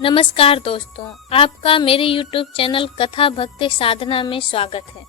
नमस्कार दोस्तों, आपका मेरे YouTube चैनल कथा भक्ति साधना में स्वागत है।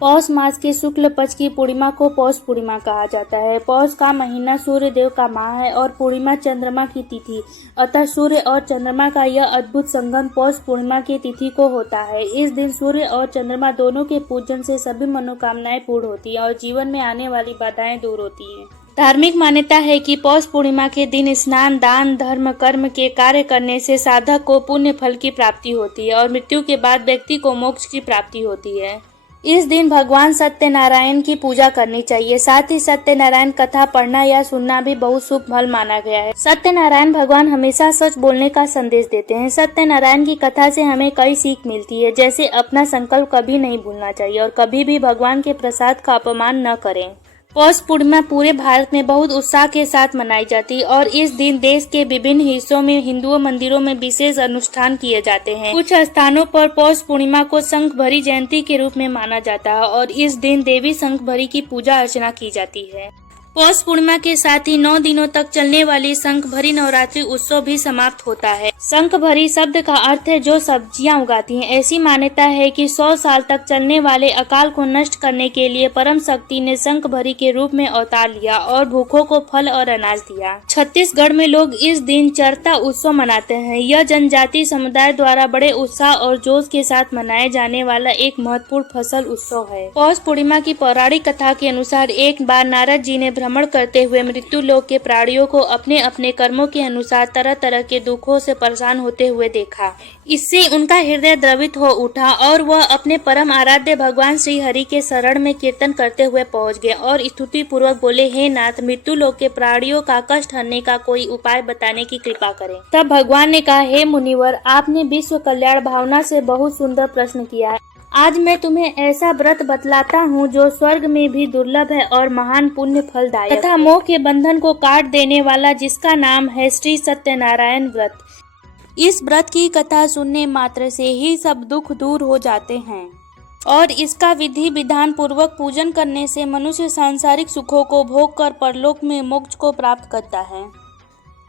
पौष मास के शुक्ल पक्ष की पूर्णिमा को पौष पूर्णिमा कहा जाता है। पौष का महीना सूर्य देव का माह है और पूर्णिमा चंद्रमा की तिथि, अतः सूर्य और चंद्रमा का यह अद्भुत संगम पौष पूर्णिमा की तिथि को होता है। इस दिन सूर्य और चंद्रमा दोनों के पूजन से सभी मनोकामनाएं पूर्ण होती हैं और जीवन में आने वाली बाधाएं दूर होती हैं। धार्मिक मान्यता है कि पौष पूर्णिमा के दिन स्नान, दान, धर्म, कर्म के कार्य करने से साधक को पुण्य फल की प्राप्ति होती है और मृत्यु के बाद व्यक्ति को मोक्ष की प्राप्ति होती है। इस दिन भगवान सत्यनारायण की पूजा करनी चाहिए। साथ ही सत्यनारायण कथा पढ़ना या सुनना भी बहुत शुभ फल माना गया है। सत्यनारायण भगवान हमेशा सच बोलने का संदेश देते हैं। सत्यनारायण की कथा से हमें कई सीख मिलती है, जैसे अपना संकल्प कभी नहीं भूलना चाहिए और कभी भी भगवान के प्रसाद का अपमान न करें। पौष पूर्णिमा पूरे भारत में बहुत उत्साह के साथ मनाई जाती है और इस दिन देश के विभिन्न हिस्सों में हिंदू मंदिरों में विशेष अनुष्ठान किए जाते हैं। कुछ स्थानों पर पौष पूर्णिमा को शंखभरी जयंती के रूप में माना जाता है और इस दिन देवी शंखभरी की पूजा अर्चना की जाती है। पौष पूर्णिमा के साथ ही 9 दिनों तक चलने वाली शंखभरी नवरात्रि उत्सव भी समाप्त होता है। शंखभरी शब्द का अर्थ है जो सब्जियां उगाती हैं। ऐसी मान्यता है कि 100 साल तक चलने वाले अकाल को नष्ट करने के लिए परम शक्ति ने शंखभरी के रूप में अवतार लिया और भूखों को फल और अनाज दिया। छत्तीसगढ़ में लोग इस दिन चरता उत्सव मनाते हैं। यह जनजाति समुदाय द्वारा बड़े उत्साह और जोश के साथ मनाए जाने वाला एक महत्वपूर्ण फसल उत्सव है। पौष पूर्णिमा की पौराणिक कथा के अनुसार एक बार नारद जी ने भ्रमण करते हुए मृत्यु लोक के प्राणियों को अपने अपने कर्मों के अनुसार तरह तरह के दुखों से परेशान होते हुए देखा। इससे उनका हृदय द्रवित हो उठा और वह अपने परम आराध्य भगवान श्री हरि के शरण में कीर्तन करते हुए पहुंच गए और स्तुति पूर्वक बोले, हे नाथ, मृत्यु लोक के प्राणियों का कष्ट हरने का कोई उपाय बताने की कृपा करें। तब भगवान ने कहा, हे मुनिवर, आपने विश्व कल्याण भावना से बहुत सुंदर प्रश्न किया है। आज मैं तुम्हें ऐसा व्रत बतलाता हूँ जो स्वर्ग में भी दुर्लभ है और महान पुण्य फलदायक तथा मोह के बंधन को काट देने वाला, जिसका नाम है श्री सत्यनारायण व्रत। इस व्रत की कथा सुनने मात्र से ही सब दुख दूर हो जाते हैं और इसका विधि विधान पूर्वक पूजन करने से मनुष्य सांसारिक सुखों को भोग कर परलोक में मोक्ष को प्राप्त करता है।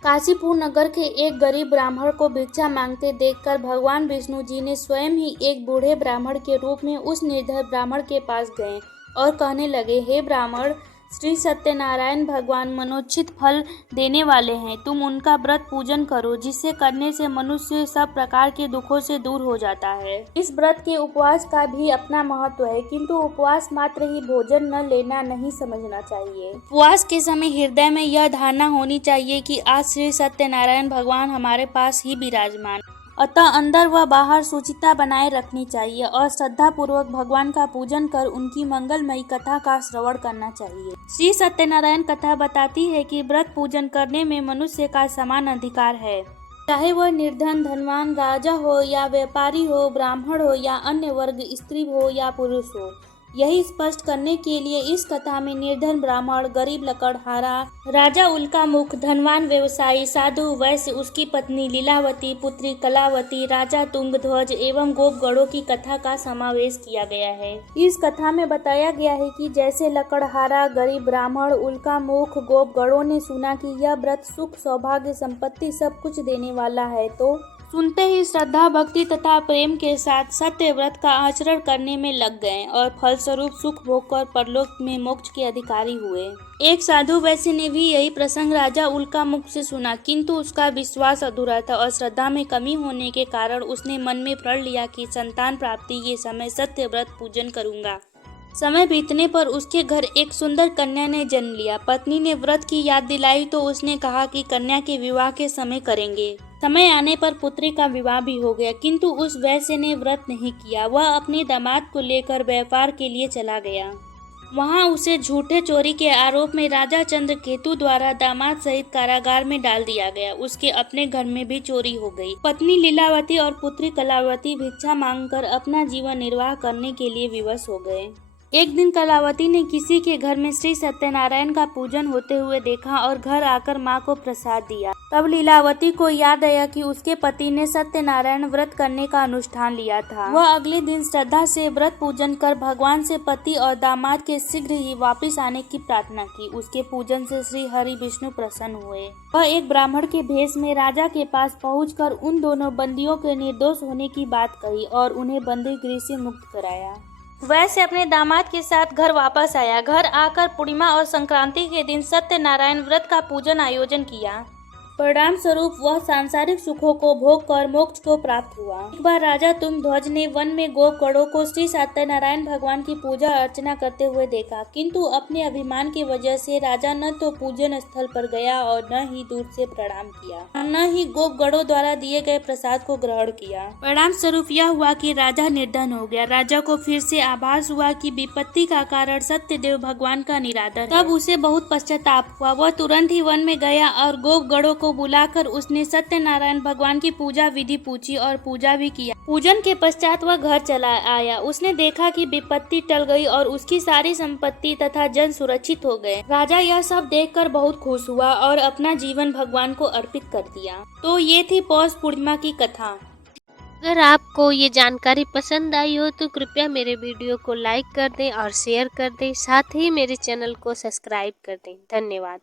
काशीपुर नगर के एक गरीब ब्राह्मण को भिक्षा मांगते देखकर भगवान विष्णु जी ने स्वयं ही एक बूढ़े ब्राह्मण के रूप में उस निर्धन ब्राह्मण के पास गए और कहने लगे, हे ब्राह्मण, श्री सत्यनारायण भगवान मनोचित फल देने वाले हैं। तुम उनका व्रत पूजन करो, जिससे करने से मनुष्य सब प्रकार के दुखों से दूर हो जाता है। इस व्रत के उपवास का भी अपना महत्व है, किंतु उपवास मात्र ही भोजन न लेना नहीं समझना चाहिए। उपवास के समय हृदय में यह धारणा होनी चाहिए कि आज श्री सत्यनारायण भगवान हमारे पास ही विराजमान, अतः अंदर व बाहर शुचिता बनाए रखनी चाहिए और श्रद्धा पूर्वक भगवान का पूजन कर उनकी मंगलमयी कथा का श्रवण करना चाहिए। श्री सत्यनारायण कथा बताती है कि व्रत पूजन करने में मनुष्य का समान अधिकार है, चाहे वह निर्धन, धनवान, राजा हो या व्यापारी हो, ब्राह्मण हो या अन्य वर्ग, स्त्री हो या पुरुष हो। यही स्पष्ट करने के लिए इस कथा में निर्धन ब्राह्मण, गरीब लकड़हारा, राजा उल्कामुख, धनवान व्यवसायी, साधु, वैश्य, उसकी पत्नी लीलावती, पुत्री कलावती, राजा तुंगध्वज एवं गोपगणों की कथा का समावेश किया गया है। इस कथा में बताया गया है कि जैसे लकड़हारा, गरीब ब्राह्मण, उल्कामुख, गोपगणों ने सुना कि यह व्रत सुख, सौभाग्य, संपत्ति सब कुछ देने वाला है, तो सुनते ही श्रद्धा, भक्ति तथा प्रेम के साथ सत्य व्रत का आचरण करने में लग गए और फलस्वरूप सुख भोग कर परलोक में मोक्ष के अधिकारी हुए। एक साधु वैश्य ने भी यही प्रसंग राजा उल्कामुख से सुना, किंतु उसका विश्वास अधूरा था और श्रद्धा में कमी होने के कारण उसने मन में प्रण लिया कि संतान प्राप्ति के समय सत्य व्रत पूजन करूंगा। समय बीतने पर उसके घर एक सुंदर कन्या ने जन्म लिया। पत्नी ने व्रत की याद दिलाई तो उसने कहा कि कन्या के विवाह के समय करेंगे। समय आने पर पुत्री का विवाह भी हो गया, किंतु उस वैश्य ने व्रत नहीं किया। वह अपने दामाद को लेकर व्यापार के लिए चला गया। वहां उसे झूठे चोरी के आरोप में राजा चंद्रकेतु द्वारा दामाद सहित कारागार में डाल दिया गया। उसके अपने घर में भी चोरी हो गई। पत्नी लीलावती और पुत्री कलावती भिक्षा मांगकर अपना जीवन निर्वाह करने के लिए विवश हो गए। एक दिन कलावती ने किसी के घर में श्री सत्यनारायण का पूजन होते हुए देखा और घर आकर माँ को प्रसाद दिया। तब लीलावती को याद आया कि उसके पति ने सत्यनारायण व्रत करने का अनुष्ठान लिया था। वह अगले दिन श्रद्धा से व्रत पूजन कर भगवान से पति और दामाद के शीघ्र ही वापस आने की प्रार्थना की। उसके पूजन से श्री हरि विष्णु प्रसन्न हुए। वह एक ब्राह्मण के भेष में राजा के पास पहुंचकर उन दोनों बंदियों के निर्दोष होने की बात कही और उन्हें बंदी गृह से मुक्त कराया। वैसे अपने दामाद के साथ घर वापस आया। घर आकर पूर्णिमा और संक्रांति के दिन सत्यनारायण व्रत का पूजन आयोजन किया। परिणाम स्वरूप वह सांसारिक सुखों को भोग कर मोक्ष को प्राप्त हुआ। एक बार राजा तुंगध्वज ने वन में गोपगणों को श्री सत्यनारायण भगवान की पूजा अर्चना करते हुए देखा, किंतु अपने अभिमान की वजह से राजा न तो पूजन स्थल पर गया और न ही दूर से प्रणाम किया और न ही गोपगणों द्वारा दिए गए प्रसाद को ग्रहण किया। परिणाम स्वरूप यह हुआ कि राजा निर्धन हो गया। राजा को फिर से आभास हुआ कि विपत्ति का कारण सत्यदेव भगवान का निरादर है। तब उसे बहुत पश्चाताप हुआ। वह तुरंत ही वन में गया और गोपगणों को बुलाकर उसने सत्यनारायण भगवान की पूजा विधि पूछी और पूजा भी किया। पूजन के पश्चात वह घर चला आया। उसने देखा कि विपत्ति टल गई और उसकी सारी संपत्ति तथा जन सुरक्षित हो गए। राजा यह सब देखकर बहुत खुश हुआ और अपना जीवन भगवान को अर्पित कर दिया। तो ये थी पौष पूर्णिमा की कथा। अगर आपको ये जानकारी पसंद आई हो तो कृपया मेरे वीडियो को लाइक कर दें और शेयर कर दें, साथ ही मेरे चैनल को सब्सक्राइब कर दें। धन्यवाद।